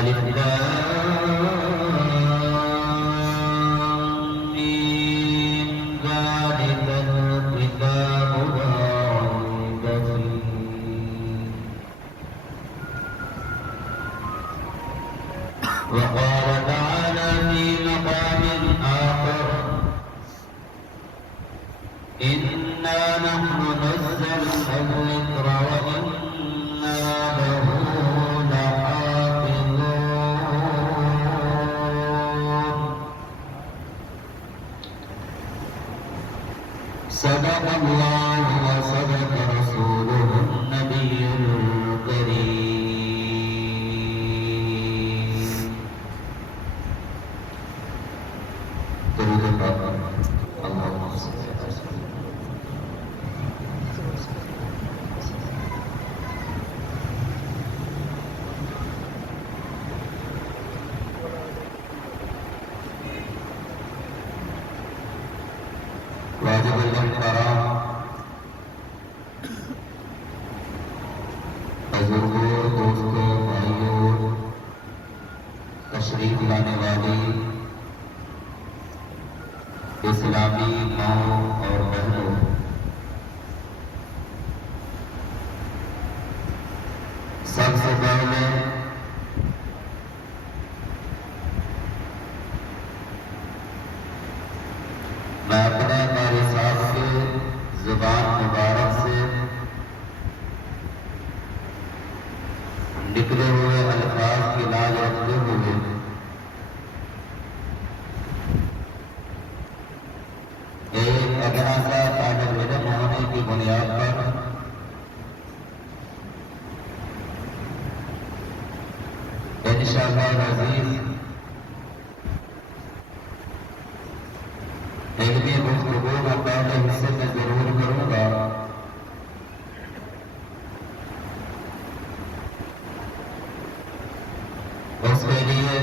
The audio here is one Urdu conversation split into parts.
الف لام میم ذلك الكتاب لا ريب فيه وقال تعالى في مقام آخر إنا نحن نزلنا الذكر وإنا له لحافظون صدق الله وصدق رسوله النبي الكريم. درود پاک اللهم صل على سيدنا واجب الکرام بزرگوں دوستوں بھائیوں تشریف لانے والی اسلامی ماؤں اور بہنوں سب سے پہلے میں اپنے قاری صاحب کے زبان مبارک سے نکلے ہوئے الفاظ کی لاج رکھتے ہوئے ایک ادنا سا طالب علم ہونے کی بنیاد پر انشاءاللہ العزیز علمی گفتگو کا پہلے حصے میں ضرور کروں گا. اس کے لیے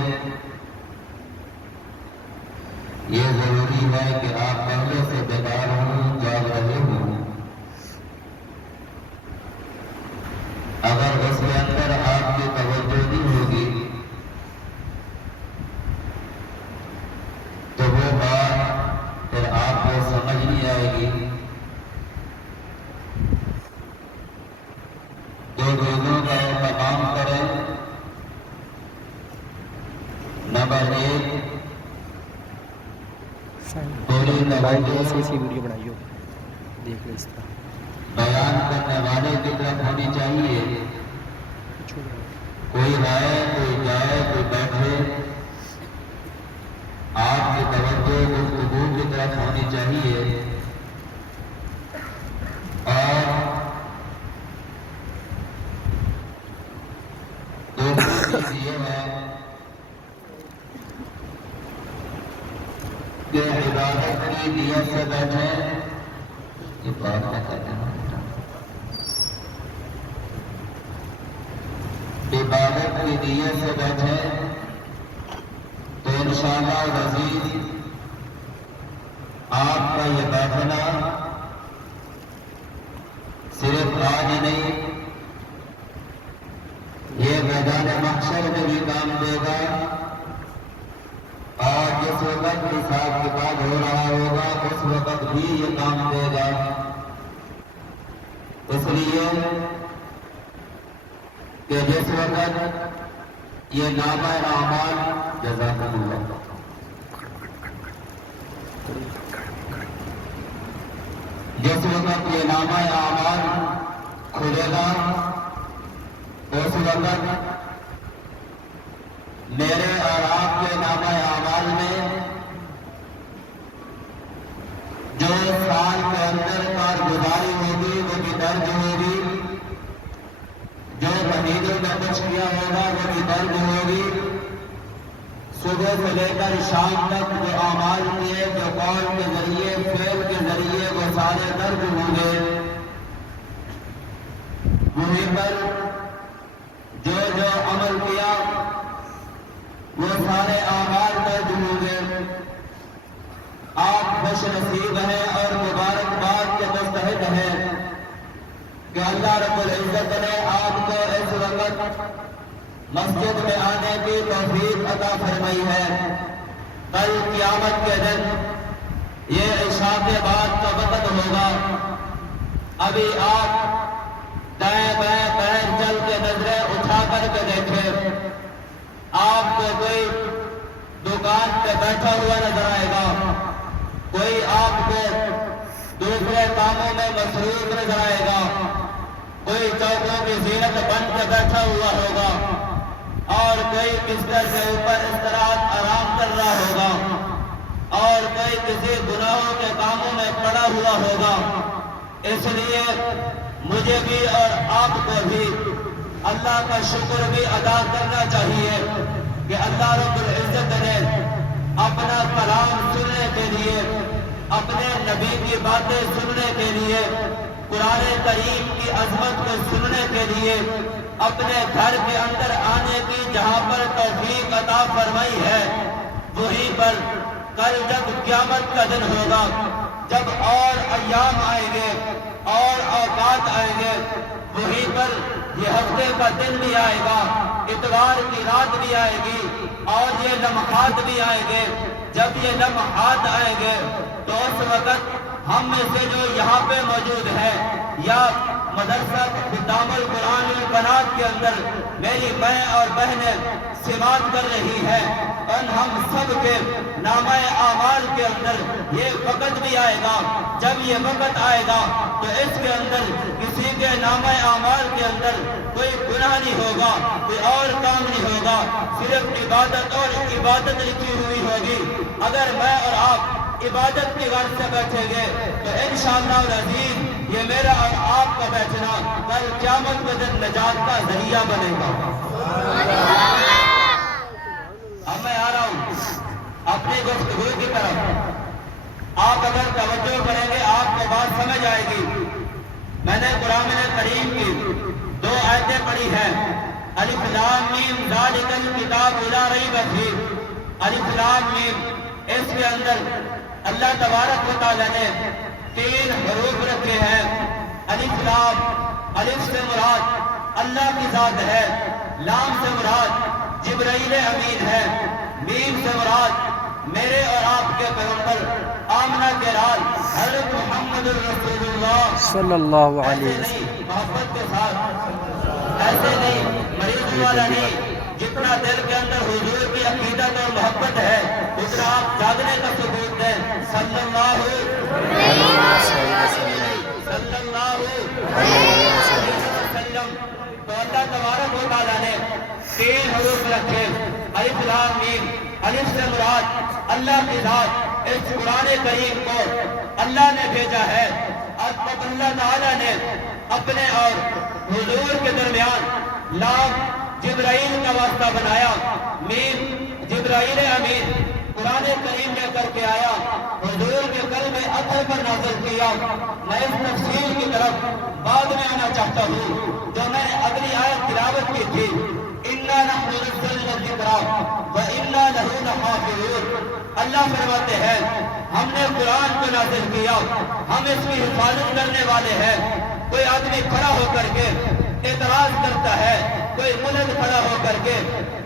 یہ ضروری ہے کہ آپ پہلے سے بیدار ہوں جاگ رہے ہوں. اگر اس کے اندر آپ کی توجہ نہیں ہوگی تو وہ بات پھر آپ کو سمجھ نہیں آئے گی. دو چیزوں کا اہتمام کریں. نمبر ایک پوری توجہ ویڈیو بنائی ہو دیکھ لو اس طرح بیان کرنے والے کی طرف ہونی چاہیے. کوئی آئے کوئی جائے کوئی بیٹھے آپ کی توجہ گفتگو کی طرف ہونی چاہیے. اور دوسری چیز یہ ہے کہ عبادت کی نیت سے بیٹھے. یہ بات نہ کرنا عبادت کی نیت سے بیٹھے تو انشاءاللہ العزیز آپ کا یہ بیٹھنا صرف آج ہی نہیں یہ میدان محشر میں بھی کام دے گا. اور جس وقت حساب کتاب ہو رہا ہوگا اس وقت بھی یہ کام دے گا. اس لیے کہ جس وقت یہ نامہ اعمال جزاکم اللہ جس وقت یہ نامہ اعمال کھلے گا اس وقت میرے اور آپ کے نامہ اعمال میں جو سال کے اندر کارگزاری ہوگی وہ بھی درج ہوگی. جو مہینوں میں کچھ کیا ہوگا وہ بھی درج ہوگی. صبح سے لے کر شام تک جو اعمال کیے جو قول کے ذریعے فعل کے ذریعے وہ سارے درج ہوں گے. وہیں پر جو جو عمل کیا وہ سارے اعمال درج ہوں گے. آپ خوش نصیب ہیں اور مبارکباد کے مستحق ہیں کہ اللہ رب العزت نے آپ کو اس وقت مسجد میں آنے کی توفیق عطا فرمائی ہے۔ کل قیامت کے دن یہ عشاء کے بعد کا وقت ہوگا، ابھی آپ دائیں بائیں پیر چل کے نظریں اٹھا کر کے دیکھیں، آپ کو کوئی دکان پہ بیٹھا ہوا نظر آئے گا، کوئی آپ کو دوسرے کاموں میں مصروف نظر آئے گا، کوئی چوکوں کی زینت بن کے بیٹھا ہوا ہوگا اور کوئی بستر کے اوپر استراحت آرام کر رہا ہوگا اور کوئی کسی گناہوں کے کاموں میں پڑا ہوا ہوگا۔ اس لیے مجھے بھی اور آپ کو بھی اللہ کا شکر بھی ادا کرنا چاہیے کہ اللہ رب العزت نے اپنا کلام سننے کے لیے، اپنے نبی کی باتیں سننے کے لیے، قرآن کریم کی عظمت کو سننے کے لیے اپنے گھر کے اندر آنے کی جہاں پر توفیق عطا فرمائی ہے، وہیں پر کل جب قیامت کا دن ہوگا، جب اور ایام آئیں گے اور اوقات آئیں گے، وہیں پر یہ ہفتے کا دن بھی آئے گا، اتوار کی رات بھی آئے گی اور یہ لمحات بھی آئیں گے۔ جب یہ لمحات آئیں گے تو اس وقت ہم میں سے جو یہاں پہ موجود ہیں یا مدرسہ خدام القرآن البنات کے اندر میری مائیں اور بہنیں سماعت کر رہی ہیں، ان ہم سب کے نامہ اعمال کے اندر یہ وقت بھی آئے گا۔ جب یہ وقت آئے گا تو اس کے اندر کسی کے نامہ اعمال کے اندر کوئی گناہ نہیں ہوگا، کوئی اور کام نہیں ہوگا، صرف عبادت اور عبادت لکھی ہوئی ہوگی۔ اگر میں اور آپ عبادت کی غرض سے بیٹھیں گے تو انشاءاللہ العزیز یہ میرا اور آپ کا بیٹھنا کل قیامت کے دن نجات کا ذریعہ بنے گا۔ اب میں آ رہا ہوں اپنی گفتگو کی طرف، آپ اگر توجہ کریں گے آپ کو بات سمجھ آئے گی۔ میں نے قرآن کریم کی 2 آیتیں پڑھی ہیں، الف لام میم ذالک الکتاب لا ریب فیہ، الف لام میم، اس کے اندر اللہ تبارک و تعالیٰ نے 3 حروف رکھے ہیں۔ الف لام، الف سے مراد اللہ کی ذات ہے، لام سے مراد جبرائیل امین ہے، میم سے مراد میرے اور آپ کے پیغمبر آمنہ کے لال حضرت محمد الرسول اللہ صلی اللہ علیہ ایسے وسلم۔ نہیں محبت کے ساتھ، ایسے نہیں مریض والا نہیں، جتنا دل کے اندر حضور کی عقیدت اور محبت ہے اتنا آپ جاگنے کا ثبوت دیں۔ صلی اللہ صلی اللہ علیہ وسلم۔ تو اللہ تبارک و تعالیٰ نے 3 حروف رکھے، الف لام میم، الف سے مراد اللہ کی ذات۔ اس قرآن کریم کو اللہ نے بھیجا ہے، اب اللہ تعالیٰ نے اپنے اور حضور کے درمیان لام جبرائیل کا واسطہ بنایا، میم جبرائیل امین قرآن کریم لے کر کے آیا، حضور کے قلب اطہر پر نازل کیا۔ میں اس تفصیل کی طرف بعد میں آنا چاہتا ہوں جو میں نے اگلی آیت تلاوت کی تھی، اِنَّا نَحْنُ نَزَّلْنَا الذِّكْرَ وَإِنَّا لَهُ لَحَافِظُونَ۔ اللہ فرماتے ہیں ہم نے قرآن کو نازل کیا، ہم اس کی حفاظت کرنے والے ہیں۔ کوئی آدمی کھڑا ہو کر کے اعتراض کرتا ہے، کوئی ملک کھڑا ہو کر کے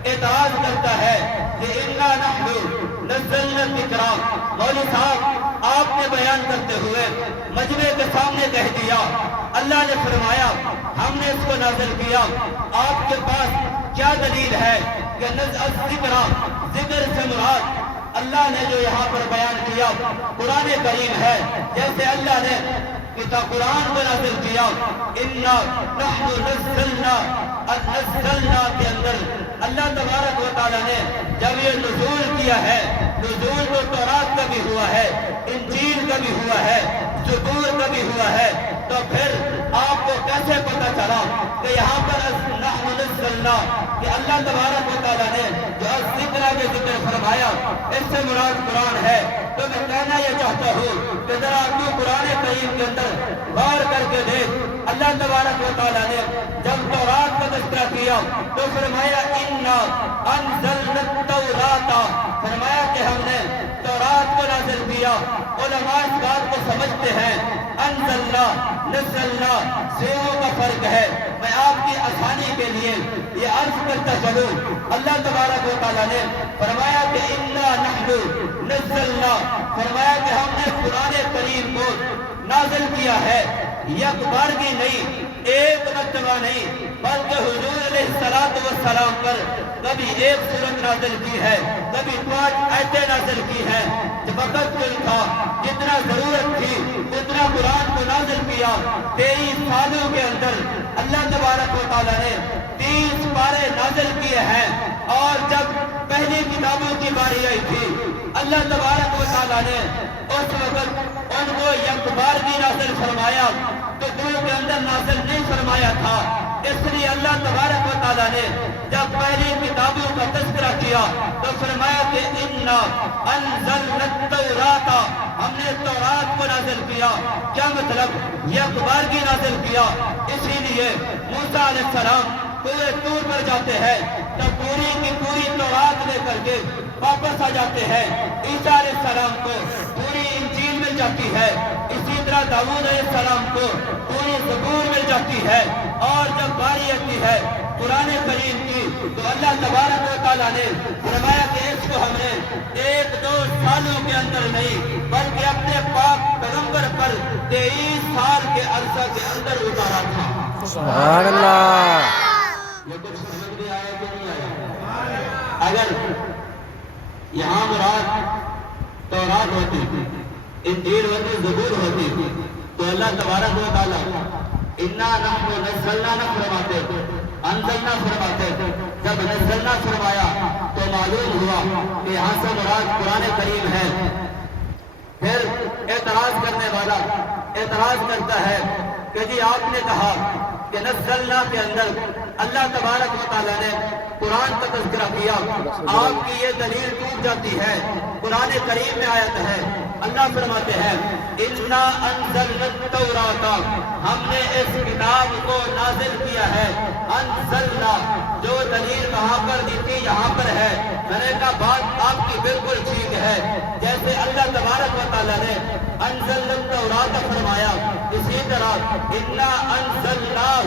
اعتراض کرتا ہے کہ اِنَّا نَحْنُ نَزَّلْنَا الذِّكْرَ۔ مولوی صاحب آپ نے بیان کرتے ہوئے مجمع کے سامنے کہہ دیا اللہ نے فرمایا ہم نے اس کو نازل کیا، آپ کے پاس کیا دلیل ہے کہ الذکر ذکر سے مراد اللہ نے جو یہاں پر بیان کیا قرآن کریم ہے؟ جیسے اللہ نے قرآن کو نازل کیا، اِنَّا نَحْنُ نَزَّلْنَا کے اندر اللہ تبارک و تعالیٰ نے جب یہ نزول کیا ہے، نزول تو تورات کا بھی ہوا ہے، انجیل کا بھی ہوا ہے، زبور کا بھی ہوا ہے، تو پھر آپ کو کیسے پتہ چلا کہ یہاں پر نحن نزلنا کہ اللہ تبارک و تعالیٰ نے جو ذکر کے ذکر فرمایا اس سے مراد قرآن ہے؟ تو میں کہنا یہ چاہتا ہوں کہ ذرا تو قرآن کریم کے اندر غور کر کے دیکھ، اللہ تبارک و تعالیٰ نے جب تورات کا تذکرہ کیا تو فرمایا اِنَّا أَنزَلْنَا التَّوْرَاةَ، فرمایا کہ ہم نے تورات کو نازل کیا۔ علماء اس بات کو سمجھتے ہیں انزلنا نزلنا سیوں کا فرق ہے۔ میں آپ کی آسانی کے لیے یہ عرض کرتا چلوں نزلوا، اللہ تبارک و تعالیٰ نے فرمایا کہ انا نحن نزلنا، فرمایا کہ ہم نے قرآن کریم کو نازل کیا ہے، یک بارگی نہیں، ایک مرتبہ نہیں، بلکہ حضور علیہ السلام پر کبھی ایک سورت نازل کی ہے، کبھی 5 آیتیں نازل کی ہیں۔ جب وقت کوئی تھا، جتنا ضرورت تھی اتنا قرآن کو نازل کیا۔ 23 سالوں کے اندر اللہ تبارک و تعالیٰ نے 30 پارے نازل کیے ہیں، اور جب پہلی کتابوں کی باری آئی تھی، اللہ تبارک و تعالیٰ نے اس وقت ان کو یک بارگی نازل فرمایا، تو دل کے اندر نازل نہیں فرمایا تھا۔ اس لیے اللہ تبارک و تعالیٰ نے جب پہلی کتابوں کا تذکرہ کیا تو فرمایا کہ انا انزلنا التوراۃ، ہم نے تورات کو نازل کیا۔ کیا مطلب؟ یک بارگی نازل کیا۔ اسی لیے موسیٰ علیہ السلام پورے طور پر جاتے ہیں تو پوری کی پوری تورات لے کر کے واپس آ جاتے ہیں۔ عیسیٰ علیہ السلام کو پوری انجیل مل جاتی ہے، اسی طرح داؤد علیہ السلام کو پوری زبور مل جاتی ہے۔ اور جب باری آتی ہے قرآن کریم کی تو اللہ تبارک و تعالیٰ نے فرمایا کہ اس کو ہم نے 1-2 سالوں کے اندر نہیں بلکہ اپنے پاک پیغمبر پر 23 سال کے عرصہ کے اندر اتارا تھا۔ سبحان اللہ۔ یہ کچھ سمجھ میں آیا کہ نہیں آیا؟ اگر یہاں مراد تورات ہوتی، انجیل ہوتی، زبور ہوتی تو اللہ تبارک و تعالیٰ انا نحن نزلنا نہ فرماتے، انزلنا فرماتے۔ جب نزلنا فرمایا تو معلوم ہوا کہ یہاں سے مراد قرآن کریم ہے۔ پھر اعتراض کرنے والا اعتراض کرتا ہے کہ جی آپ نے کہا کہ نزلنا کے اندر اللہ تبارک و تعالیٰ نے قرآن کا تذکرہ کیا، آپ کی یہ دلیل ٹوٹ جاتی ہے۔ قرآن کریم میں آیت ہے، اللہ فرماتے ہیں انا انزلنا التوراۃ، ہم نے اس کتاب کو نازل کیا ہے۔ انزلنا جو دلیل وہاں پر دی تھی یہاں پر ہے۔ میں نے کہا بات آپ کی بالکل ٹھیک ہے، جیسے اللہ تبارک و تعالیٰ نے انزلنا التوراۃ فرمایا، اسی طرح انا انزلناہ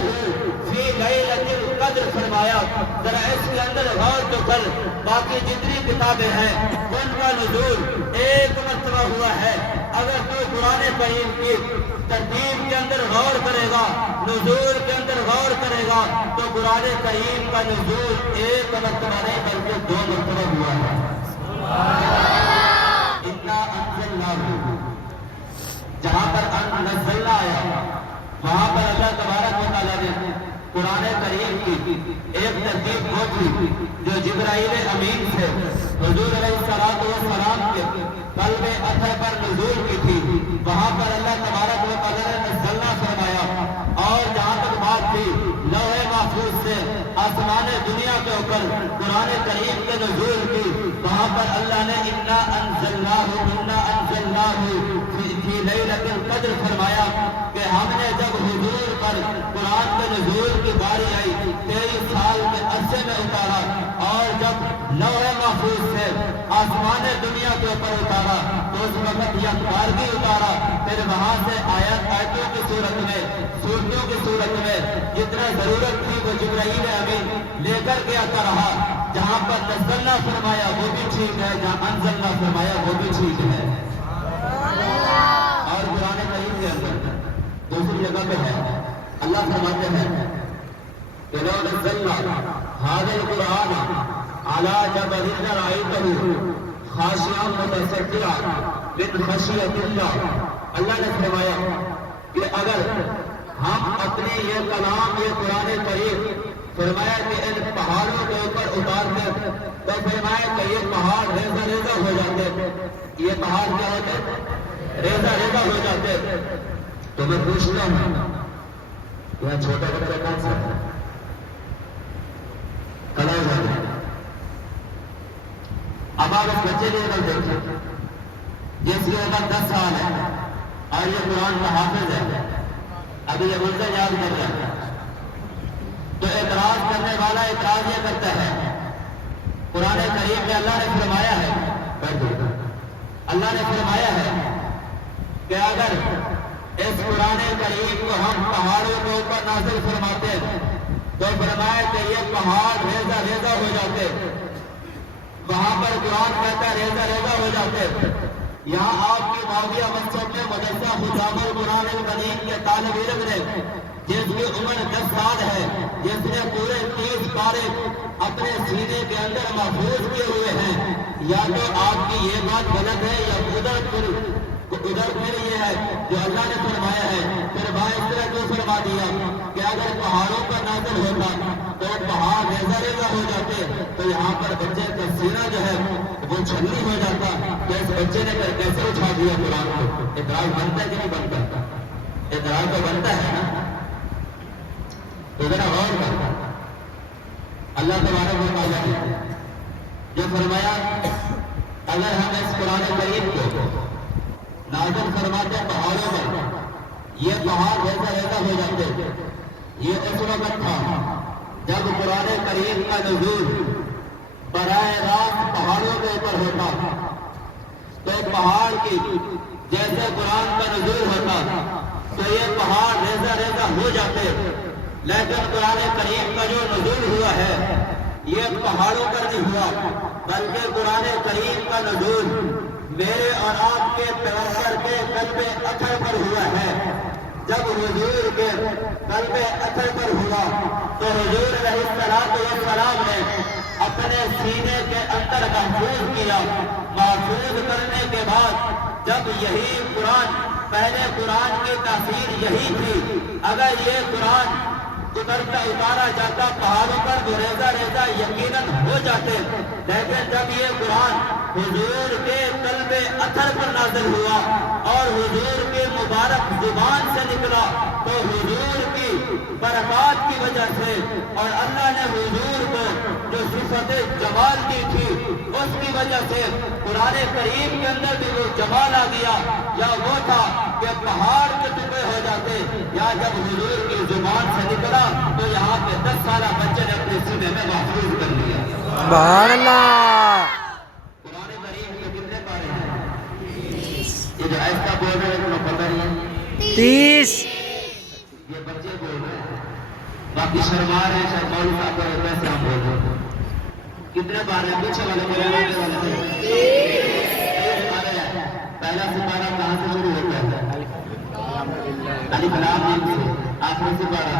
فی لیلۃ القدر فرمایا۔ ذرا اس کے اندر غور تو کر، باقی جتنی کتابیں ہیں ان کا نزول ایک مرتبہ ہوا ہے۔ اگر تو قرآن کریم کی ترتیب کے اندر غور کرے گا، نزول کے اندر غور کرے گا تو قرآن کریم کا نزول ایک مرتبہ نہیں بلکہ 2 مرتبہ ہوا ہے۔ انا انزلناہ، جہاں پر نزلنا آیا وہاں پر اللہ تبارک و تعالیٰ نے قرآن کریم کی ایک ترتیب وہ تھی جو جبرائیل امین سے حضور علیہ السلام کے قلب اطہر پر نزول کی تھی، وہاں پر اللہ تبارک و تعالیٰ نے نزلنا فرمایا۔ اور جہاں تک بات تھی لوح محفوظ سے آسمان دنیا کے اوپر قرآن کریم کے نزول کی، وہاں پر اللہ نے انا انزلناہ فی لیلۃ القدر فرمایا کہ ہم نے جب حضور پر قرآن کے نزول کی باری آئی 23 سال کے عرصے میں اتارا، اور جب لوح محفوظ سے آسمان دنیا کے اوپر اتارا تو اس وقت یک بارگی اتارا۔ پھر وہاں سے آیتوں کی صورت میں، سورتوں کی صورت میں جتنا ضرورت تھی وہ جبرائیل امین لے کر کے آتا رہا۔ جہاں پر نزلنا فرمایا وہ بھی ٹھیک ہے، جہاں انزلنا فرمایا وہ بھی ٹھیک ہے۔ اور قرآن کریم کے اندر دوسری جگہ پہ ہے اللہ فرماتے ہیں کہ لو نزلنا ھذا القرآن علی جبل لرأیتہ خاشعا متصدعا من خشیۃ اللہ، اللہ نے فرمایا کہ اگر ہم اپنے یہ کلام، یہ قرآن کریم فرمایا کہ ان پہاڑوں کے اوپر اتارتے تو فرمایا کہ یہ پہاڑ ریزہ ریزہ ہو جاتے۔ یہ پہاڑ کیا ہوتے؟ ریزہ ریزہ ہو جاتے۔ تو میں پوچھتا ہوں یہاں چھوٹا بچہ کون سا ہے؟ کھڑا ہو جاتا ہے۔ اب آپ اس بچے کے اندر دیکھیں جس کی عمر 10 سال ہے اور یہ قرآن کا حافظ ہے، ابھی یہ منظر یاد کر رہا ہے تو اعتراض کرنے والا اعتراض یہ کرتا ہے قرآن کریم میں اللہ نے فرمایا ہے، اللہ نے فرمایا ہے کہ اگر اس قرآن کریم کو ہم پہاڑوں کے اوپر نازل فرماتے تو فرمایا کہ یہ پہاڑ ریزہ ریزہ ہو جاتے، وہاں پر قرآن کہتا ہے ریزہ ریزہ ہو جاتے۔ یہاں آپ کی معاویہ مسجد میں مدرسہ حفاظ القرآن الکریم کے طالب علم نے، جس کی عمر 10 سال ہے، جس نے پورے 30 پارے اپنے سینے کے اندر محفوظ کیے ہوئے ہیں، یا تو آپ کی یہ بات غلط ہے یا ادھر پھر یہ ہے جو اللہ نے فرمایا ہے۔ پھر بھائی اس طرح کیوں فرما دیا کہ اگر پہاڑوں پر نازل ہوتا تو پہاڑ ریزہ ریزہ ہو جاتے، تو یہاں پر بچے کا سینہ جو ہے وہ چھلنی ہو جاتا، تو اس بچے نے کیسے اٹھا دیا قرآن کو؟ اعتراض بنتا ہے کہ نہیں بنتا؟ اعتراض تو بنتا ہے نا، تو ذرا غور کرتا۔ اللہ تبارک و تعالیٰ نے جو فرمایا اگر ہم اس قرآن کریم کو نازل فرماتے پہاڑوں پر، یہ پہاڑ ریزہ ریزہ ہو جاتے۔ یہ اس وقت تھا جب قرآن کریم کا نزول براہ راست پہاڑوں کے اوپر ہوتا، تو پہاڑ کی جیسے قرآن کا نزول ہوتا تو یہ پہاڑ ریزہ ریزہ ہو جاتے۔ لیکن قرآن کریم کا جو نزول ہوا ہے یہ پہاڑوں پر نہیں ہوا، بلکہ قرآن کریم کا نزول میرے اور آپ کے پیغمبر کے قلب اطہر پر ہوا ہے۔ جب حضور کے قلب اطہر پر ہوا تو حضور علیہ السلام نے اپنے سینے کے اندر محفوظ کیا۔ محفوظ کرنے کے بعد جب یہی قرآن، پہلے قرآن کی تاثیر یہی تھی، اگر یہ قرآن اتارا جاتا پہاڑوں پر تو ریزہ ریزہ یقیناً ہو جاتے، لیکن جب یہ قرآن حضور کے قلب اطہر پر نازل ہوا اور حضور کے مبارک زبان سے نکلا تو حضور کی برکات کی وجہ سے اور اللہ نے حضور کو جو صفت جمال دی تھی اس کی وجہ سے قرآن کریم کے اندر بھی وہ جمال آ گیا۔ یا وہ تھا کہ پہاڑ کے ٹکڑے ہو جاتے، یا جب حضور کی زبان سے نکلا تو یہاں کے 10 سالہ بچے نے اپنے سینے میں محفوظ کر لیا۔ سبحان اللہ۔ قرآن کریم کے کتنے پارے ہیں؟ یہ جو ایسا بول رہے ہیں پتہ نہیں 30 یہ بچے بول رہے ہیں، باقی شرما رہے ہیں، شاید مولوی صاحب کو ویسے ہم بول رہے ہیں۔ کتنے پارے ہیں؟ پیچھے والے پہلا سپارہ کہاں سے شروع ہوتا ہے؟ الف لام میم سے۔ آخری سپارہ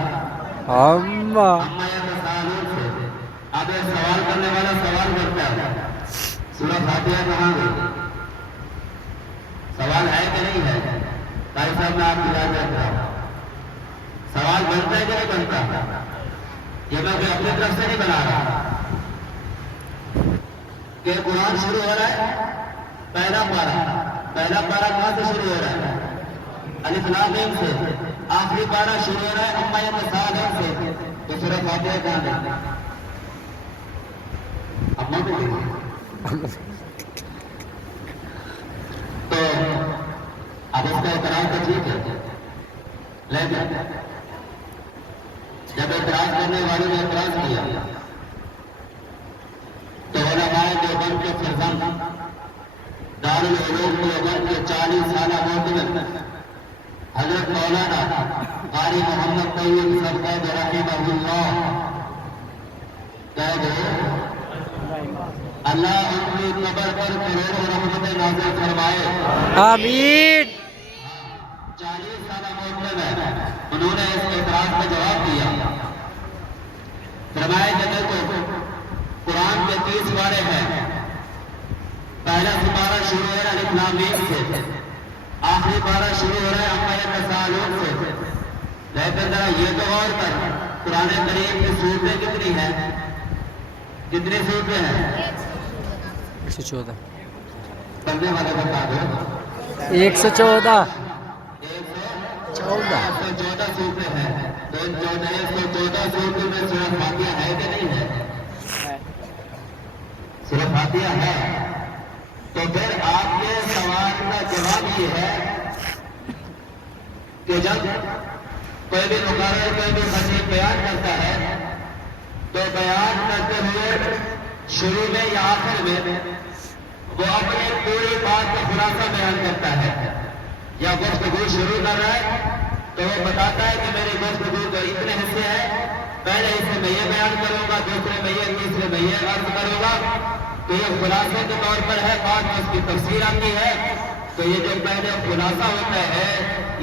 اما یا تساءلون سے۔ اب یہ سوال کرنے والا سوال کرتا ہے سورہ فاتحہ کہاں گئی؟ سوال ہے کہ نہیں ہے؟ قاری صاحب میں آپ کی یاد رکھتا ہوں، سوال بنتا ہے کہ نہیں بنتا؟ یہ میں کوئی اپنی طرف سے نہیں بنا رہا کہ قرآن شروع ہو رہا ہے پہلا پارہ کہاں سے شروع ہو رہا ہے؟ الف لام میم سے۔ آخری پارہ شروع ہو رہا ہے اما یا تساءلون سے، تو سورہ فاتحہ کہاں گئی؟ اما کو گئی۔ تو اب اس کا اعتراض تو ٹھیک ہے، لیکن جب اعتراض کرنے والوں نے اعتراض کیا تو علماء دیوبند کے فرزند دارالعلوم دیوبند کے 40 سالہ معتمد حضرت مولانا قاری محمد طیب صفدر رحمہ اللہ کہہ گئے اللہ ان کی قبر پر کروڑوں رحمت نازل فرمائے، آمین۔ 40 سالہ معتمد انہوں نے اس اعتراض کا جواب دیا، فرمائے کہ دیکھو قرآن کے 30 پارے ہیں، پہلا سپارہ شروع ہو رہا ہے الف لام میم سے، آخری پارہ شروع ہو رہا ہے اما یا تساءلون سے۔ لیکن ذرا یہ تو غور کر قرآن کریم کی صورتیں کتنی ہیں؟ کتنی صورتیں ہیں؟ 114 پڑھنے والے بتا دو۔ 114 114 صورتیں ہیں، تو ان 114 صورتوں میں سورہ فاتحہ ہے کہ نہیں ہے؟ سورہ فاتحہ ہے۔ تو پھر آپ کے سوال کا جواب یہ ہے کہ جب کوئی بھی مقرر کوئی بھی خطیب بیان کرتا ہے تو بیان کرتے ہوئے شروع میں یا آخر میں وہ اپنی پوری بات کا خلاصہ بیان کرتا ہے، یا گفتگو شروع کر رہا ہے تو وہ بتاتا ہے کہ میری گفتگو کے اتنے حصے ہیں، پہلے اسے میں یہ بیان کروں گا، دوسرے میں یہ، تیسرے میں یہ عرض کروں گا. تو یہ خلاصے کے طور پر ہے، بعد میں اس کی تفسیر آتی ہے. تو یہ جو پہلے خلاصہ ہوتا ہے،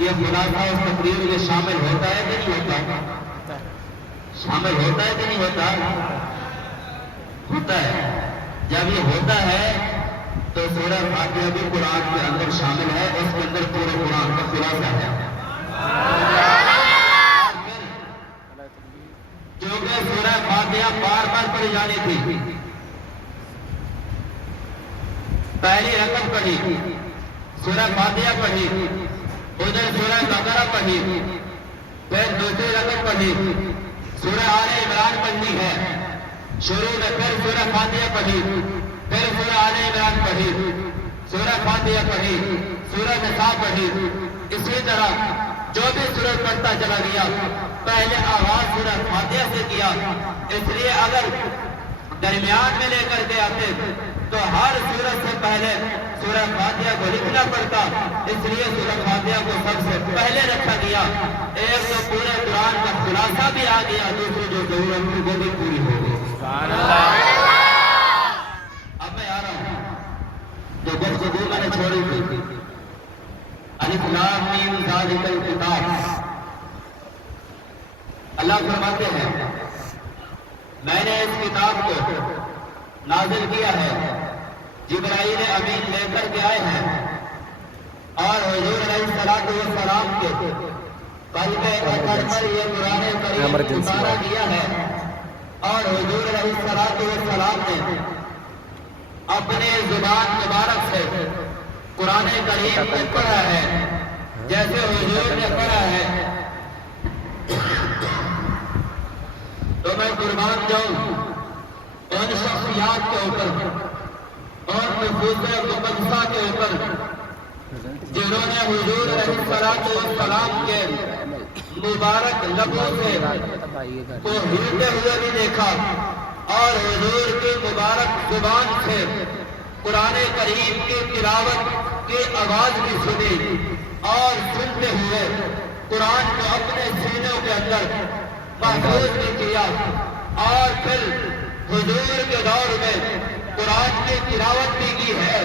یہ خلاصہ اس تقریر میں شامل ہوتا ہے کہ نہیں ہوتا؟ شامل ہوتا ہے کہ نہیں ہوتا؟ ہوتا ہے. جب یہ ہوتا ہے تو سورہ فاتحہ بھی قرآن کے اندر شامل ہے، اس کے اندر پورے قرآن کا خلاصہ ہے. جو کہ سورہ فاتحہ بار بار پڑھی جانی تھی. پہلی رقم پڑھی، سورہ فاتحہ پڑھی، ادھر سورہ بقرہ پڑھی، پھر دوسری رقم پڑھی، سورہ آل عمران پڑھنی ہے. شروع میں پھر سورہ فاتحہ پڑھی، پھر سورہ آل عمران پڑھی، سورہ فاتحہ پڑھی، سورہ نساء پڑھی. اسی طرح جو بھی سورت پڑھتا چلا گیا پہلے آغاز سورہ فاتحہ سے کیا. اس لیے اگر درمیان میں لے کر کے آتے تو ہر سورت سے پہلے سورہ فاتحہ کو لکھنا پڑتا. اس لیے سورہ فاتحہ کو سب سے پہلے رکھا گیا. ایک تو پورے قرآن کا خلاصہ بھی آ گیا، دوسری جو ضرورت تھی وہ بھی پوری ہو گئی. اب میں آ رہا ہوں جو گفتگو میں نے چھوڑی تھی، الف لام میم ذالک الکتاب. اللہ فرماتے ہیں میں نے اس کتاب کو نازل کیا ہے، جبرائیل امین لے کر کے آئے ہیں اور حضور علیہ السلام کے قلب اطہر پر یہ قرآن کریم اتارا گیا ہے. اور حضور علیہ السلام نے اپنے زبان مبارک سے قرآن کریم کو پڑھا ہے جیسے حضور نے پڑھا ہے. تو میں قربان جاؤں ان شخصیات کے اوپر اور نفوس مقدسہ کے اوپر جنہوں نے حضور علیہ السلام کے مبارک لبوں سے کو ہلتے ہوئے بھی دیکھا اور حضور کی مبارک زبان سے قرآن کریم کی تلاوت کی آواز بھی سنی اور سنتے ہوئے قرآن کو اپنے سینوں کے اندر محفوظ بھی کیا. اور پھر حضور کے دور میں قرآن کی تلاوت بھی کی ہے،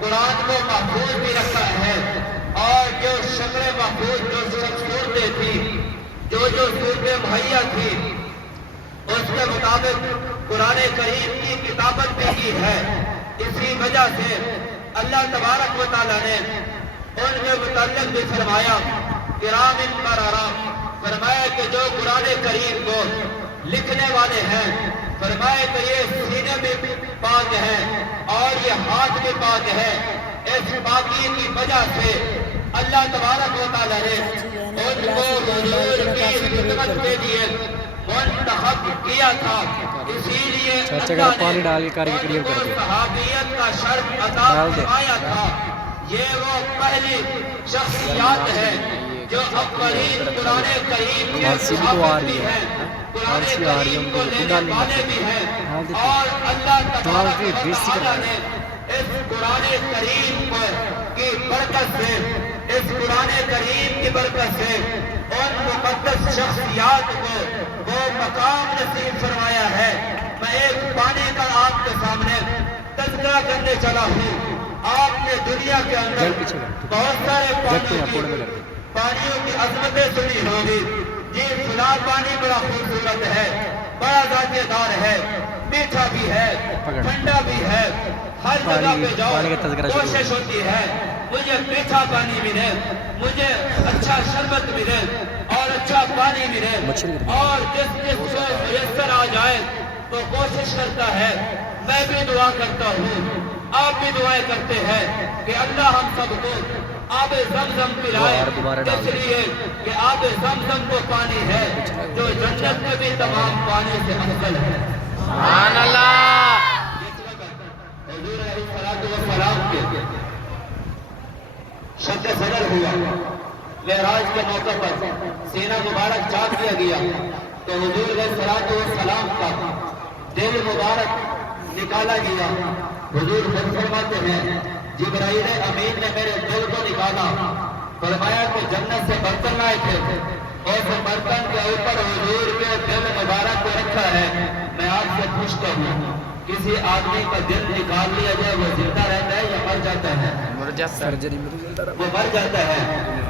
قرآن کو محفوظ بھی رکھا ہے. اور جو شکل محفوظ جو صورتیں تھی، جو صورتیں مہیا تھی، اس کے مطابق قرآن کریم کی کتابت بھی کی ہے. اسی وجہ سے اللہ تبارک و تعالیٰ نے ان کے متعلق بھی فرمایا کرام بررہ، فرمایا کہ جو قرآن کریم کو لکھنے والے ہیں، فرمایا کہ یہ سینے بھی پاک ہے اور یہ ہاتھ بھی پاک ہے. اس پاکی کی وجہ سے اللہ تبارک و تعالیٰ نے ان کو حضور کی خدمت کے لیے منتخب کیا تھا. اسی لیے اللہ نے ان کو صحابیت کا شرف عطا فرمایا تھا. یہ وہ پہلی شخصیات ہے جو اولین قرآن کریم کے صحابت بھی ہیں، قرآن کریم کو لینے والے بھی ہیں. اور اللہ تبارک و تعالیٰ نے اس قرآن کریم کی برکت سے، اس قرآن کریم کی برکت سے ان مقدس شخصیات کو وہ مقام نصیب فرمایا ہے. میں ایک پانی کا آپ کے سامنے تذکرہ کرنے چلا ہوں. آپ نے دنیا کے اندر بہت سارے پانیوں کی عظمتیں سنی ہوگی. یہ فلاں پانی بڑا خوبصورت ہے، بڑا ذائقے دار ہے، میٹھا بھی ہے، ٹھنڈا بھی ہے. ہر جگہ پہ جاؤ کوشش ہوتی ہے مجھے میٹھا پانی ملے، مجھے اچھا شربت ملے اور اچھا پانی ملے. اور جس کو میسر آ جائے تو کوشش کرتا ہے. میں بھی دعا کرتا ہوں، آپ بھی دعائیں کرتے ہیں کہ اللہ ہم سب کو آب زمزم پلائے، اس لیے کہ آب زمزم وہ پانی ہے جو جنت میں بھی تمام پانی سے افضل ہے. سبحان اللہ. حضور علیہ السلام کے شق صدر ہوا، معراج کے موقع پر سینہ مبارک چاک کیا گیا تو حضور علیہ السلام کا دل مبارک نکالا گیا. حضور خود فرماتے ہیں جبرائیل امین نے میرے دل کو نکالا، فرمایا کہ جنت سے برتن لائے تھے اس برتن کے اوپر حضور کے دل مبارک کو رکھا ہے. میں آپ سے پوچھتا ہوں کسی آدمی کا دل نکال لیا جائے وہ زندہ رہتا ہے یا مر جاتا ہے؟ وہ مر جاتا ہے.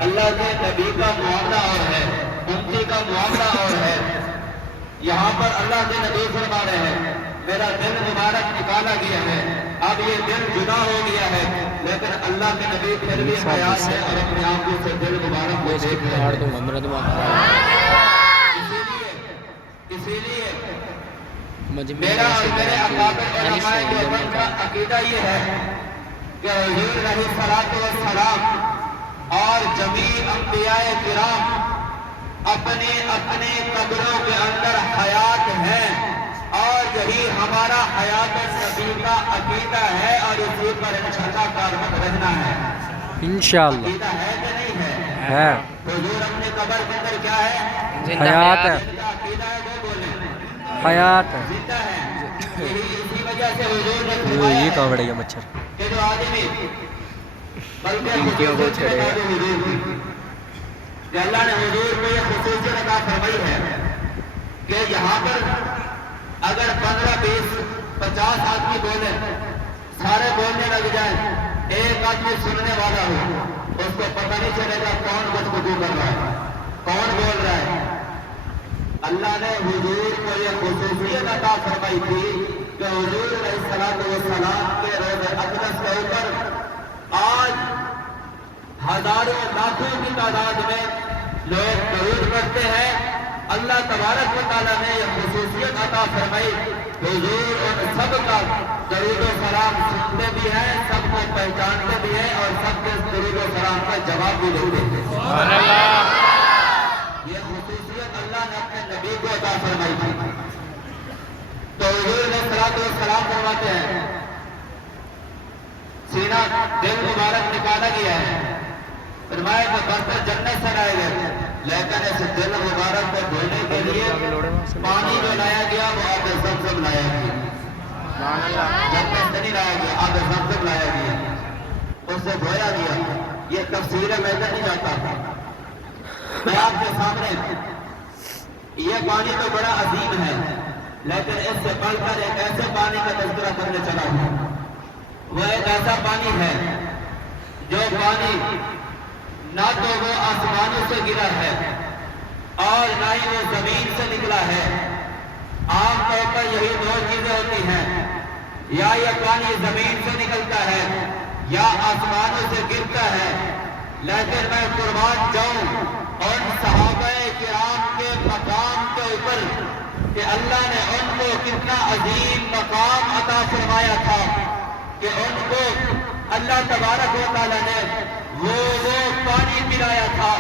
اللہ کے نبی کا معاملہ اور ہے, امتی کا معاملہ اور ہے. یہاں پر اللہ کے نبی فرما رہے ہیں میرا دل مبارک نکالا گیا ہے, اب یہ دل جدا ہو گیا ہے, لیکن اللہ کے نبی پھر بھی حیات ہے اور اپنے آنکھوں سے دل مبارک کو دیکھ رہے ہیں. اسی لیے میرا اور میرے اکابر علماء دیوبند کا عقیدہ یہ ہے کہ حضور علیہ الصلوۃ والسلام اور جمیع انبیاء کرام اپنے اپنے قبروں کے اندر حیات ہیں, اور یہی ہمارا حیات نبی کا عقیدہ ہے, اور اسی پر انشاءاللہ کاربند رہنا ہے. انشاءاللہ عقیدہ ہے کہ نہیں ہے؟ ہے, حضور اپنے قبر کے اندر کیا ہے؟ حیات ہے, جن کا عقیدہ ہے وہ بولیں حیات ہے. زندہ ہے. اسی وجہ سے حضور نے یہ فرمایا کہاں بڑھے گا مچھر, کہ جو آدمی بلکہ خصوصیت بتا دے حضور کی کہ اللہ نے حضور کو یہ خصوصیت عطا فرمائی ہے کہ یہاں پر اگر 15 20 50 آدمی بولے, سارے بولنے لگ جائیں, ایک آدمی سننے والا ہو, اس کو پتہ نہیں چلے گا کون گفتگو کر رہا ہے, کون بول رہا ہے. اللہ نے حضور کو یہ خصوصیت عطا فرمائی تھی کہ حضور علیہ الصلوۃ والسلام کے روض اقدس کے اوپر آج ہزاروں لاکھوں کی تعداد میں لوگ درود پڑھتے ہیں. اللہ تبارک و تعالیٰ نے یہ خصوصیت عطا فرمائی, حضور ان سب کا درود و سلام سنتے بھی ہیں, سب کو پہچانتے بھی ہیں, اور سب کے درود و سلام کا جواب بھی دیتے ہیں. یہ خصوصیت اللہ نے اپنے نبی کو عطا فرمائی تھی. تو حضور علیہ الصلوۃ والسلام فرماتے ہیں سینہ دل مبارک نکالا گیا ہے, فرمایا کہ برتن جنت سے لائے گئے, لیکن اس دل مبارک کو دھونے کے لیے پانی جو لایا گیا وہ آب زمزم لایا گیا. جنت سے نہیں لایا گیا, آب زمزم لایا گیا, اس سے دھویا گیا. یہ تفسیر میں نہیں جاتا تھا, میں آپ کے سامنے یہ پانی تو بڑا عظیم ہے, لیکن اس سے بڑھ کر ایک ایسے پانی کا تذکرہ کرنے چلا ہوں. وہ ایک ایسا پانی ہے جو پانی نہ تو وہ آسمانوں سے گرا ہے اور نہ ہی وہ زمین سے نکلا ہے. عام طور پر یہی دو چیزیں ہوتی ہیں, یا یہ پانی زمین سے نکلتا ہے یا آسمانوں سے گرتا ہے. لیکن میں قربان جاؤں ان صحابہ کرام کے مقام کے اوپر کہ اللہ نے ان کو کتنا عظیم مقام عطا فرمایا تھا کہ ان کو اللہ تبارک و تعالیٰ نے وہ پانی پلایا تھا.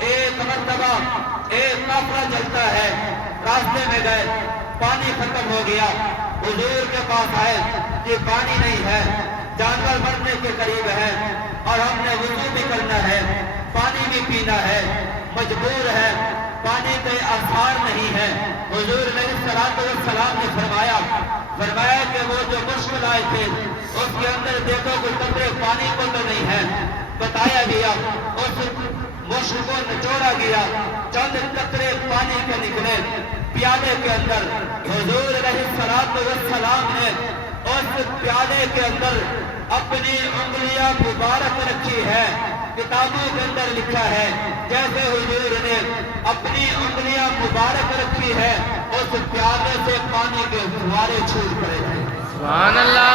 ایک مرتبہ ایک قافلہ چلتا ہے, راستے میں گئے, پانی ختم ہو گیا, حضور کے پاس آئے کہ پانی نہیں ہے, جانور مرنے کے قریب ہے اور ہم نے وضو بھی کرنا ہے, پانی بھی پینا ہے, مجبور ہے, پانی کے آثار نہیں ہے. حضور علیہ الصلوۃ والسلام نے فرمایا کہ وہ جو مشک لائے تھے اس کے اندر دیکھو کوئی قطرے پانی کو تو نہیں ہے. بتایا گیا, اس مشک کو نچوڑا گیا, چند قطرے پانی کے نکلے پیالے کے اندر. حضور علیہ الصلوۃ والسلام نے اس پیالے کے اندر اپنی انگلیاں مبارک رکھی ہے. کتابوں کے اندر لکھا ہے جیسے حضور نے اپنی انگلیاں مبارک رکھی ہے, اس پیالے سے پانی کے فوارے چھوٹ پڑے تھے. سبحان اللہ.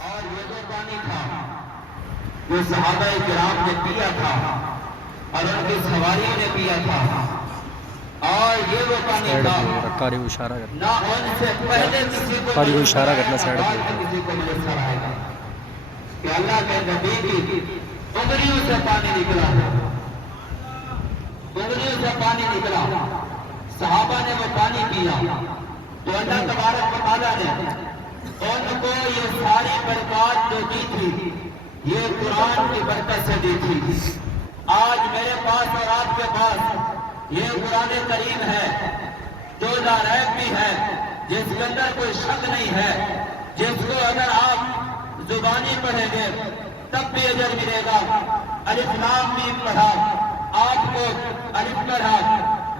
اور یہ جو پانی تھا وہ صحابہ کرام نے پیا تھا اور ان کی سواریوں نے پیا تھا, اور یہ وہ پانی تھا کاری کو اشارہ کرنا, نہ ان سے پہلے کسی کو کاری کو اشارہ کرنا سائڈ بعد میں کسی کو میسر آئے گا کہ اللہ کے نبی کی انگلیوں سے پانی نکلا, انگلیوں سے پانی نکلا. صحابہ نے وہ پانی پیا تو اللہ تبارک و تعالیٰ نے ان کو یہ ساری برکات جو دی تھی یہ قرآن کی برکت سے دی تھی. آج میرے پاس اور آپ کے پاس یہ قرآن کریم ہے جو لا ریب بھی ہے, جس کے اندر کوئی شک نہیں ہے, جس کو اگر آپ زبانی پڑھیں گے تب بھی اجر ملے گا. الف لام میم پڑھا, آپ کو الف پڑھا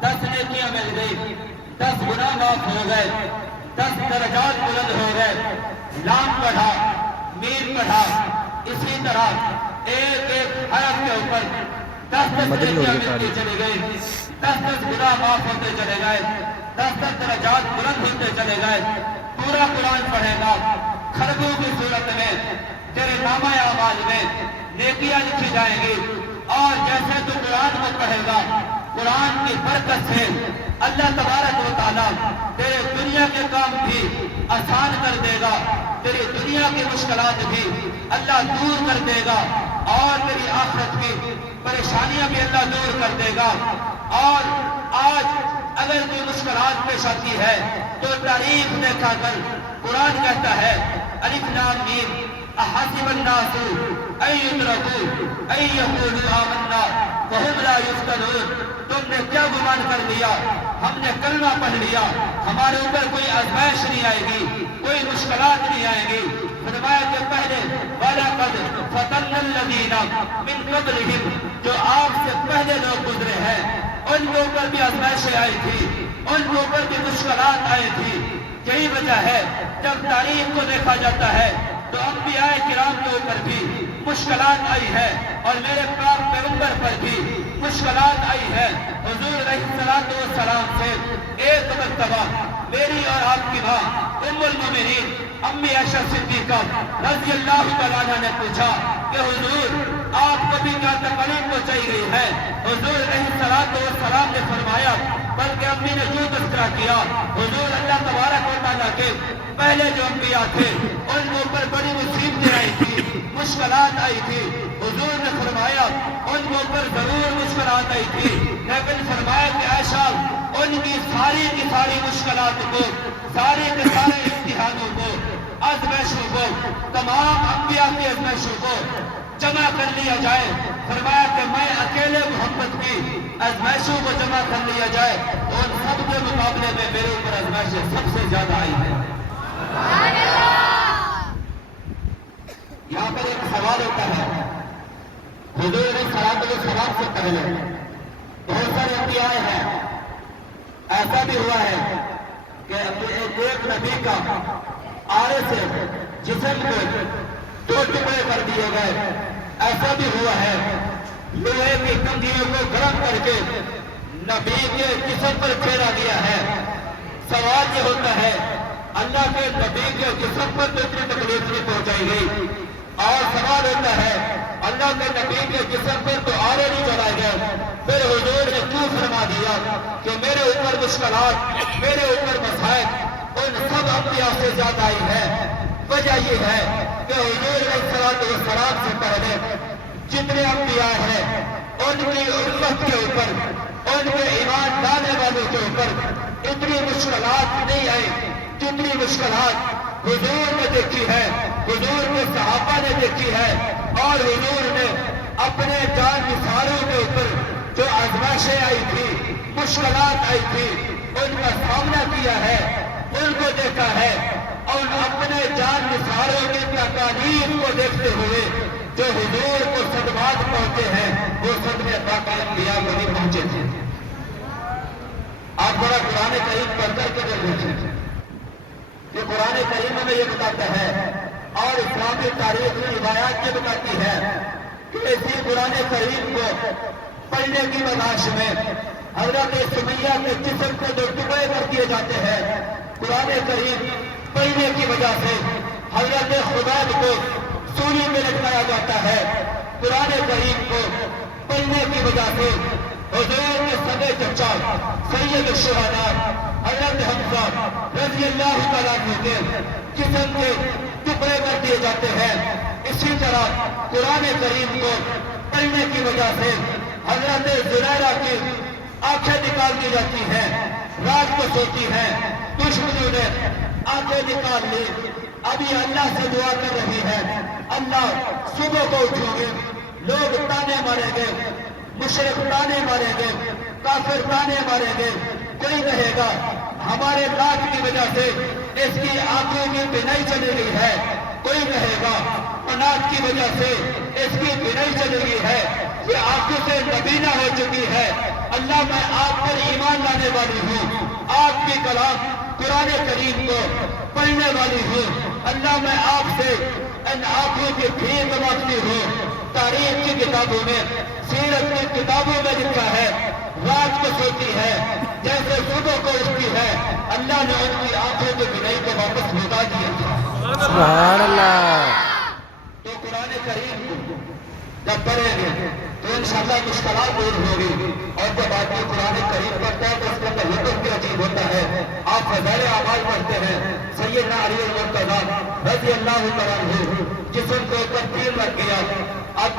10 نیکیاں مل گئی، 10 گناہ معاف ہو گئے، 10 درجات بلند ہو گئے۔ لام پڑھا، میم پڑھا، اسی طرح ایک ایک حرف کے اوپر 10 مدنی ہو نیکیاں رہی ہے ملتی چلی گئی، 10 گناہ معاف ہوتے چلے گئے، 10 درجات بلند ہوتے چلے گئے۔ پورا قرآن پڑھے گا، خربوں کی صورت میں تیرے نامہ اعمال میں نیکیاں لکھی جائیں گی، اور جیسے تو قرآن کو پڑھے گا، قرآن کی برکت سے اللہ تبارک و تعالیٰ تیرے دنیا کے کام بھی آسان کر دے گا، تیری دنیا کی مشکلات بھی اللہ دور کر دے گا، اور تیری آخرت کی پریشانیاں بھی اللہ دور کر دے گا۔ اور آج اگر کوئی مشکلات پیش آتی ہے تو تاریخ دیکھا کر قرآن کہتا ہے الف لام میم احسب الناس ان یترکوا ان یقولوا آمنا وهم لا یفتنون۔ تم نے کیا گمان کر لیا ہم نے کلمہ پڑھ لیا ہمارے اوپر کوئی آزمائش نہیں آئے گی، کوئی مشکلات نہیں آئیں گی؟ فرمایا کہ پہلے وَلَقَدْ فَتَنَّا الَّذِينَ مِن قَبْلِهِمْ، جو آپ سے پہلے لوگ گزرے ہیں ان کے اوپر بھی آزمائشیں آئی تھی، ان کے اوپر بھی مشکلات آئی تھی۔ یہی وجہ ہے جب تاریخ کو دیکھا جاتا ہے تو انبیاء کرام کے اوپر بھی مشکلات آئی ہے، اور میرے پاک پیغمبر پر بھی مشکلات آئی ہے۔ حضور علیہ السلام سے ایک مرتبہ میری اور آپ کی ماں ام المومنین امی عائشہ صدیقہ رضی اللہ تعالیٰ عنہ نے پوچھا کہ حضور آپ کو بھی کیا تکلیف پہنچائی گئی ہے؟ حضور علیہ السلام نے فرمایا بلکہ امی نے جو تذکرہ کیا، حضور اللہ تبارک و تعالیٰ کے پہلے جو انبیاء تھے ان کے اوپر بڑی مصیبتیں آئی تھی، مشکلات آئی تھی۔ حضور نے فرمایا ان کے اوپر ضرور مشکلات آئی تھی، لیکن فرمایا کہ عائشہ ان کی ساری مشکلات کو، سارے کے سارے امتحانوں کو، آزمائشوں کو، تمام انبیاء کی آزمائشوں کو جمع کر لیا جائے، فرمایا کہ میں اکیلے محمد کی آزمائشوں کو جمع کر لیا جائے تو ان سب کے مقابلے میں میرے اوپر آزمائشیں سب سے زیادہ آئی ہیں۔ یہاں پر ایک سوال ہوتا ہے، حضور علیہ السلام سے پہلے بہت سارے انبیاء ہیں، ایسا بھی ہوا ہے کہ ایک نبی کا آرے سے جسم کو 2 ٹکڑے کر دیے گئے، ایسا بھی ہوا ہے لوہے کی کنگھیوں کو گرم کر کے نبی کے جسم پر پھیرا دیا ہے۔ سوال یہ ہوتا ہے اللہ کے نبی کے جسم پر تو اتنی تکلیف نہیں پہنچائی گئی، اور سوال ہوتا ہے اللہ کے نبی کے جسم پر تو آرے نہیں چڑھائے گئے، پھر حضور نے کیوں فرما دیا کہ میرے اوپر مشکلات، میرے اوپر مصائب ان سب انبیاء سے زیادہ آئی ہے؟ وجہ یہ ہے کہ حضور علیہ السلام سے پہلے جتنے انبیاء ہیں ان کی امت کے اوپر، ان کے ایمان لانے والوں کے اوپر اتنی مشکلات نہیں آئی جتنی مشکلات حضور نے دیکھی ہے، حضور کے صحابہ نے دیکھی ہے، اور حضور نے اپنے جان نثاروں کے اوپر جو آزمائشیں آئی تھی، مشکلات آئی تھی، ان کا سامنا کیا ہے، ان کو دیکھا ہے، اور اپنے جان نثاروں کی تکالیف کو دیکھتے ہوئے جو حضور کو صدمات پہنچے ہیں وہ صدمے باقی انبیاء کو نہیں پہنچے تھے۔ آپ ذرا قرآن کریم پڑھ کر کے دیکھیں کہ قرآن کریم میں یہ بتاتا ہے، اور اسلامی تاریخ کی روایات یہ بتاتی ہے کہ اسی قرآن کریم کو پڑھنے کی بداش میں حضرت سمیہ کے جسم کو 2 ٹکڑے کر دیے جاتے ہیں۔ قرآن کریم پڑھنے کی وجہ سے حضرت خبیب کو سولی میں لٹکایا جاتا ہے۔ قرآن کریم کو پڑھنے کی وجہ سے حضور کے سگے چچا سید الشہداء حضرت حمزہ رضی اللہ تعالیٰ عنہ کے جسم کے ٹکڑے کر دیے جاتے ہیں۔ اسی طرح قرآن کریم کو پڑھنے کی وجہ سے حضرت زنیرہ کی آنکھیں نکال دی جاتی ہیں، رات کو سوتی ہیں، دشمنوں نے آنکھیں نکال لی، ابھی اللہ سے دعا کر رہی ہے اللہ صبح کو اٹھو گے، لوگ تانے ماریں گے، مشرک تانے ماریں گے، کافر تانے ماریں گے، کوئی کہے گا ہمارے لاکھ کی وجہ سے اس کی آنکھوں کی بینائی چلی گئی ہے، کوئی کہے گا اناج کی وجہ سے اس کی بینائی چلی گئی ہے، یہ آنکھوں سے نبینہ ہو چکی ہے۔ اللہ میں آپ پر ایمان لانے والی ہوں، آپ کی کلام قرآن کریم کو پڑھنے والی ہوں۔ اللہ میں آپ سے ان آنکھوں کی بھیک مانگتی ہوں۔ تاریخ کی کتابوں میں، سیرت کی کتابوں میں لکھا ہے، رات کو سوتی ہے جیسے صبح کو اٹھتی ہے، اللہ نے ان کی آنکھوں کی بینائی کو واپس لوٹا دیا تھا۔ سبحان اللہ۔ تو قرآن کریم کو جب پڑھیں گے تو انشاءاللہ مشکلات دور ہوگی، اور جب آدمی قرآن کریم پڑھتا ہے تو اس کے اندر لطف بھی عجیب ہوتا ہے۔ آپ فضائل اعمال پڑھتے ہیں، سیدنا علی المرتضیٰ رضی اللہ تعالیٰ عنہ جسم کے اوپر تیر لگ گیا، اب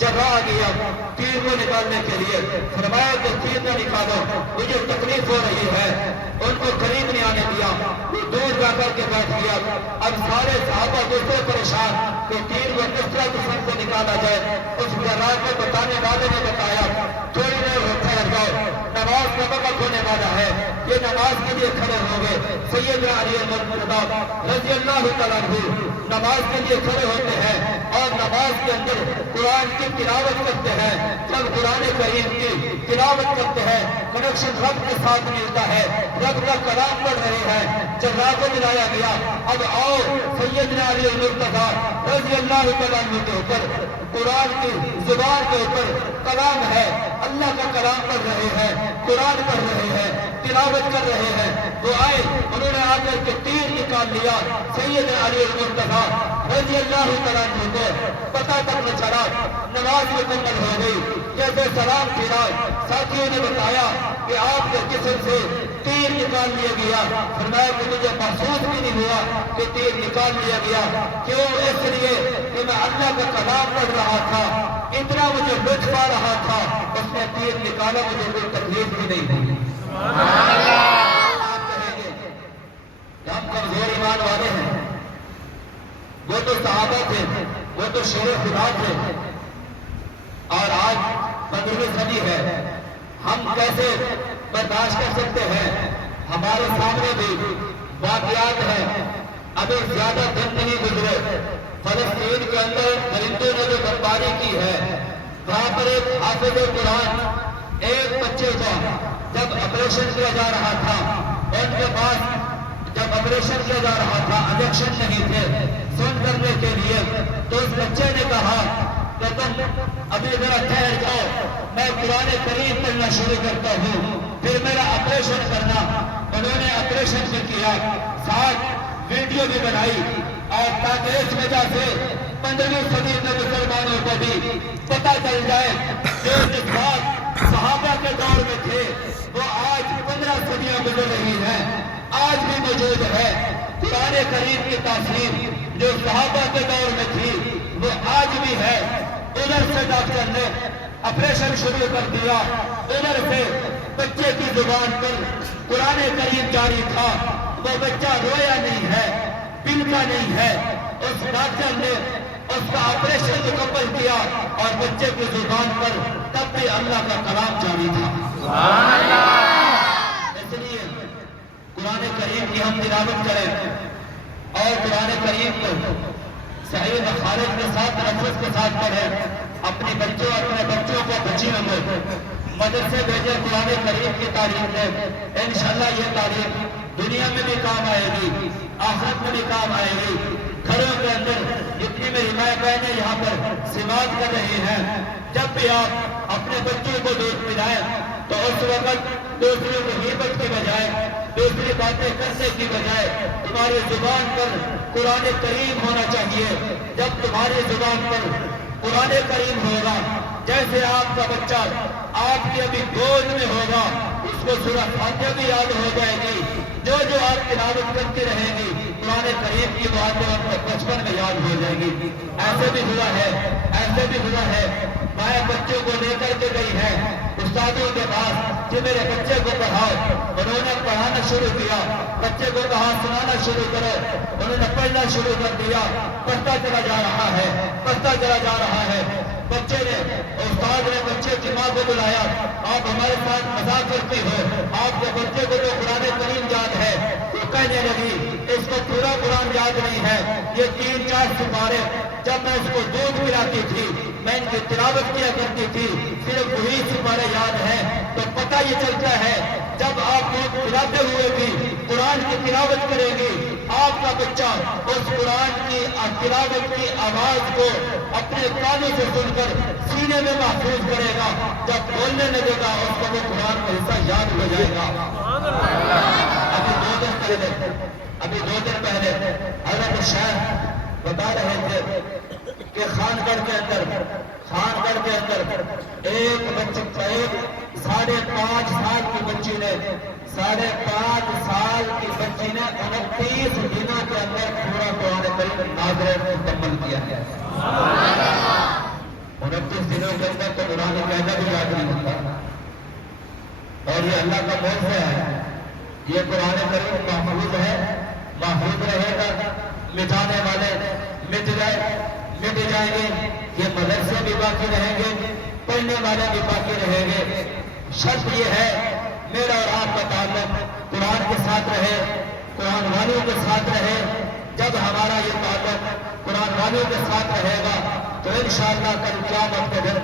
جراح آ گیا تیر کو نکالنے کے لیے، فرمایا کہ تیر نہ نکالو، مجھے تکلیف ہو رہی ہے۔ ان کو قریب نہیں آنے دیا، وہ دور جا کر کے بیٹھ گیا۔ اب سارے صحابہ دوسرے پریشان کہ تیر کو کس طرح جسم سے نکالا جائے۔ اس جراح کو بتانے والے نے بتایا، تھوڑی دیر ٹھہر جاؤ، نماز کا وقت ہونے والا ہے، یہ نماز کے لیے کھڑے ہوں گے۔ سیدنا علی المرتضیٰ رضی اللہ تعالیٰ عنہ نماز کے لیے کھڑے ہوتے ہیں اور نماز کے اندر قرآن کی تلاوت کرتے ہیں۔ جب قرآن کریم کی تلاوت کرتے ہیں، کنیکشن رب کے ساتھ ملتا ہے، رب کا کلام پڑھ رہے ہیں، جراح کو ملایا گیا۔ اب آؤ سیدنا علی المرتضیٰ رضی اللہ تعالیٰ عنہ کے اوپر قرآن کی زبان کے اوپر کلام ہے، اللہ کا کلام پڑھ رہے ہیں، قرآن پڑھ رہے ہیں، تلاوت کر رہے ہیں۔ وہ آئے، انہوں نے آ کر کے تیر نکال لیا۔ سیدنا علی المرتضیٰ رضی اللہ تعالیٰ عنہ کو پتہ تک نہ چلا، نماز مکمل ہو گئی۔ جیسے سلام پھیرا، ساتھیوں نے بتایا کہ آپ کے جسم سے تیر نکال لیا گیا۔ فرمایا کہ مجھے محسوس بھی نہیں ہوا کہ تیر نکال لیا گیا۔ کیوں؟ اس لیے کہ میں اللہ کا کلام پڑھ رہا تھا، اتنا مجھے لطف آ رہا تھا، اس نے تیر نکالا، مجھے کوئی تکلیف بھی نہیں ہوئی۔ آپ کہیں گے کہ ہم کمزور ایمان والے ہیں، وہ تو صحابہ تھے، وہ تو شیر خدا تھے، اور آج 15ویں صدی ہے، ہم کیسے برداشت کر سکتے ہیں؟ ہمارے سامنے بھی واقعات ہیں، ابھی زیادہ دن نہیں گزرے، فلسطین کے اندر فرشتوں نے جو بمباری کی ہے، وہاں پر ایک حافظ قرآن ایک بچے کو جب آپریشن کیا جا رہا تھا، ان کے پاس جب آپریشن کیا جا رہا تھا انجیکشن نہیں تھے سن کرنے کے لیے، تو اس بچے نے کہا کہ تم ابھی ذرا ٹھہر جاؤ، میں قرآن کریم پڑھنا شروع کرتا ہوں، پھر میرا آپریشن کرنا۔ انہوں نے آپریشن بھی کیا، ساتھ ویڈیو بھی بنائی، اور تاکہ اس وجہ سے 15ویں صدی کے مسلمانوں کو بھی پتہ چل جائے جو جذبات صحابہ کے دور میں تھے وہ آج 15 صدیاں گزر رہی ہیں، آج بھی موجود ہے۔ قرآن کریم کی تاثیر جو صحابہ کے دور میں تھی وہ آج بھی ہے۔ ادھر سے ڈاکٹر نے آپریشن شروع کر دیا، ادھر سے بچے کی زبان پر قرآن کریم جاری تھا، وہ بچہ رویا نہیں ہے، بلکا نہیں ہے۔ اس ڈاکٹر نے اس کا آپریشن مکمل کیا اور بچے کی زبان پر تب بھی اللہ کا کلام جاری تھا۔ اس لیے قرآن کریم کی ہم تلاوت کریں اور قرآن کریم کو صحیح مخارج کے ساتھ تلفظ کے ساتھ پڑھیں۔ اپنے بچوں کو بچیوں کو مدرسے بھیجے، قرآن کریم کی تعلیم دیں، انشاءاللہ یہ تعلیم دنیا میں بھی کام آئے گی، آخرت میں بھی کام آئے گی۔ گھروں کے اندر جتنی میری ماں بہنیں یہاں پر سماعت کر رہی ہیں، جب بھی آپ اپنے بچوں کو دودھ پلائیں تو اس وقت دوسروں کو غیبت کی بجائے، دوسری باتیں کرنے کی بجائے تمہاری زبان پر قرآن کریم ہونا چاہیے۔ جب تمہاری زبان پر قرآن کریم ہوگا، جیسے آپ کا بچہ آپ کی ابھی گود میں ہوگا، اس کو سورہ فاتحہ بھی یاد ہو جائے گی، جو آپ تلاوت کرتی رہیں گی قرآن کریم کی باتیں آپ کو بچپن میں یاد ہو جائے گی۔ ایسے بھی ہوا ہے، ایسے بھی ہوا ہے، مائیں بچوں کو لے کر کے گئی ہے استادوں کے پاس کہ میرے بچے کو پڑھاؤ، انہوں نے پڑھانا شروع کیا، بچے کو کہا سنانا شروع کرو، انہوں نے پڑھنا شروع کر دیا، پڑھتا چلا جا رہا ہے، پڑھتا چلا جا رہا ہے۔ بچے نے، استاد نے بچے کی ماں کو بلایا، آپ ہمارے ساتھ مذاق کرتی ہو، آپ کے بچے کو جو قرآن کریم یاد ہے، وہ کہنے لگی اس کو پورا قرآن یاد نہیں ہے، یہ 3-4 سپارے جب میں اس کو دودھ پلاتی تھی میں ان کی تلاوت کیا کرتی تھی صرف وہی سپارے یاد ہیں تو پتہ یہ چلتا ہے جب آپ دودھ پلاتے ہوئے بھی قرآن کی تلاوت کریں گی آپ کا بچہ اس قرآن کی تلاوت کی آواز کو اپنے کانوں سے سن کر سینے میں محفوظ کرے گا جب بولنے لگے گا اس کو وہ قرآن کا حصہ یاد ہو جائے گا ابھی دو دن پہلے حضرت شیخ بتا رہے تھے کہ خان گڑھ کے اندر ایک بچہ 5.5 سال کی بچی نے 5.5 سال کی بچی نے 29 دنوں کے اندر پورا قرآن کریم ناظرین مکمل کیا ہے 29 دنوں کے اندر تو قرآن کہنا بھی یاد نہیں ہوتا اور یہ اللہ کا معجزہ ہے یہ قرآن کریم محفوظ ہے محفوظ رہے گا مٹانے والے مٹ جائیں گے یہ مدرسے بھی باقی رہیں گے پڑھنے والے بھی باقی رہیں گے شرط یہ ہے میرا اور آپ کا تعلق قرآن کے ساتھ رہے قرآن والوں کے ساتھ رہے جب ہمارا یہ تعلق قرآن والوں کے ساتھ رہے گا تو انشاءاللہ کل قیامت کے دن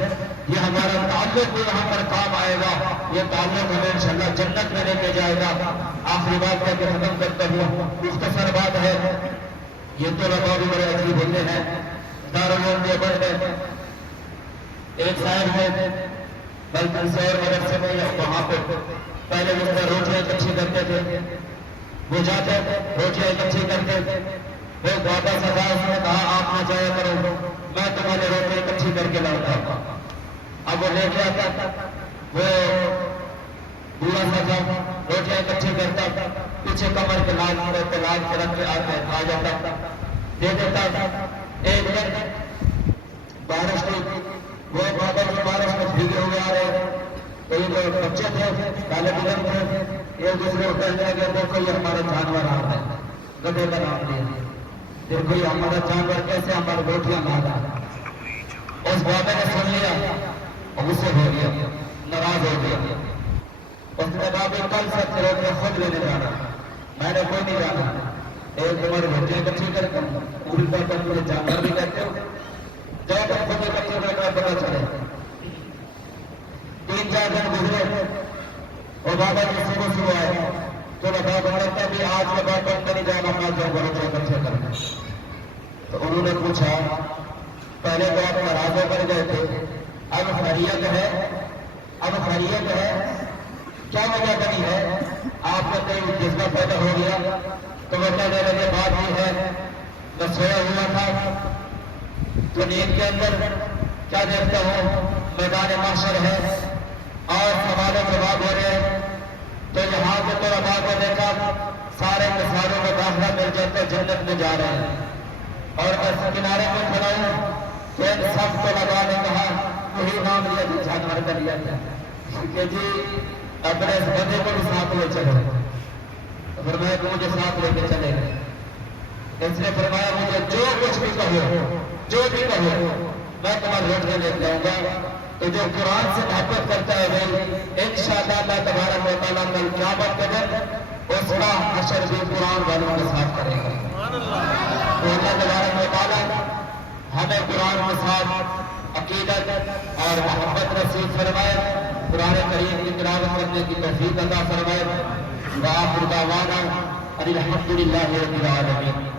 یہ ہمارا تعلق بھی وہاں پر کام آئے گا یہ تعلق ہمیں انشاءاللہ جنت میں لے کے جائے گا آخری بات کہہ کے ختم کرتا ہوں مختصر بات ہے یہ تو لگا بھی بڑے عجیب ہوتے ہیں دارالعلوم دیوبند میں ایک صاحب ہے بلکہ سے اور مدرسے میں وہاں پہ پہلے اس میں روٹیاں اکٹھی کرتے تھے وہ جاتے روٹیاں اکٹھی کرتے وہ بابا صاحب اس نے کہا آپ نہ جایا کرو میں تمہارے روٹیاں اکٹھی کر کے لاتا ہوں اب وہ لے کے آتا وہ بوڑھا صاحب روٹیاں اکٹھی کرتا پیچھے کمر کے لال کے رکھ کے آ جاتا دے دیتا ایک دن بارش کی وہ بابا کی بارش میں بھیگے ہوئے آ رہے تو یہ جو بچے تھے کالے بلند تھے ایک دوسرے کو کہنے لگے دیکھو یہ ہمارا جانور آ رہا ہے گدے کا نام دیا دیکھو یہ ہمارا جانور کیسے ہماری روٹیاں لا رہا ہے اس بابے نے سن لیا اور غصے ہو گیا ناراض ہو گیا اس نے بابے کل سے روٹیاں خود لینے جانا میں نے کوئی نہیں جانا ایک تمہاری روٹیاں اکٹھی کر کے پوری طرح مجھے جانور بھی کرتے ہو جب تک خود اکٹھی کرنا پتا چلے 3-4 دن گزرے اور بابا جی صبح آئے تو لگا بنتا بھی آج کے بعد بند نہیں جانا میں جو روٹیاں اکٹھے کرنا تو انہوں نے پوچھا پہلے تو آپ ناراض ہو کر گئے تھے اب خیریت ہے کیا وجہ بنی ہے آپ کا کوئی جذبہ پیدا ہو گیا تو وہ کہنے لگے بات یہ ہے میں سویا ہوا تھا تو نیند کے اندر کیا دیکھتا ہوں میدان محشر ہے اور سوال و جواب ہو رہے ہیں تو یہاں سے تو ادا کو دیکھا سارے کے ساروں کو داخلہ مل جاتے جنت میں جا رہے ہیں اور میں کنارے میں کھڑا ہوں تو ان سب کو لگا نے کہا وہی نام لیا جو جانور کا لیا تھا کہ جی اپنے اس بندے کو بھی ساتھ لے چلو فرمایا کہ مجھے ساتھ لے کے چلے گئے اس نے فرمایا مجھے جو کچھ بھی کہو میں تمہاری روٹیاں لے کے آؤں گا تو جو قرآن سے محبت کرتا ہے بھائی انشاءاللہ اللہ تبارک و تعالیٰ کل قیامت کے دن اس کا حشر بھی قرآن والوں کے ساتھ کرے گا تو اللہ تبارک و تعالیٰ ہمیں قرآن کے ساتھ عقیدت اور محبت نصیب فرمائے قرآن کریم کی تلاوت کرنے کی توفیق عطا فرمائے وآخر دعوانا الحمدللہ رب العالمین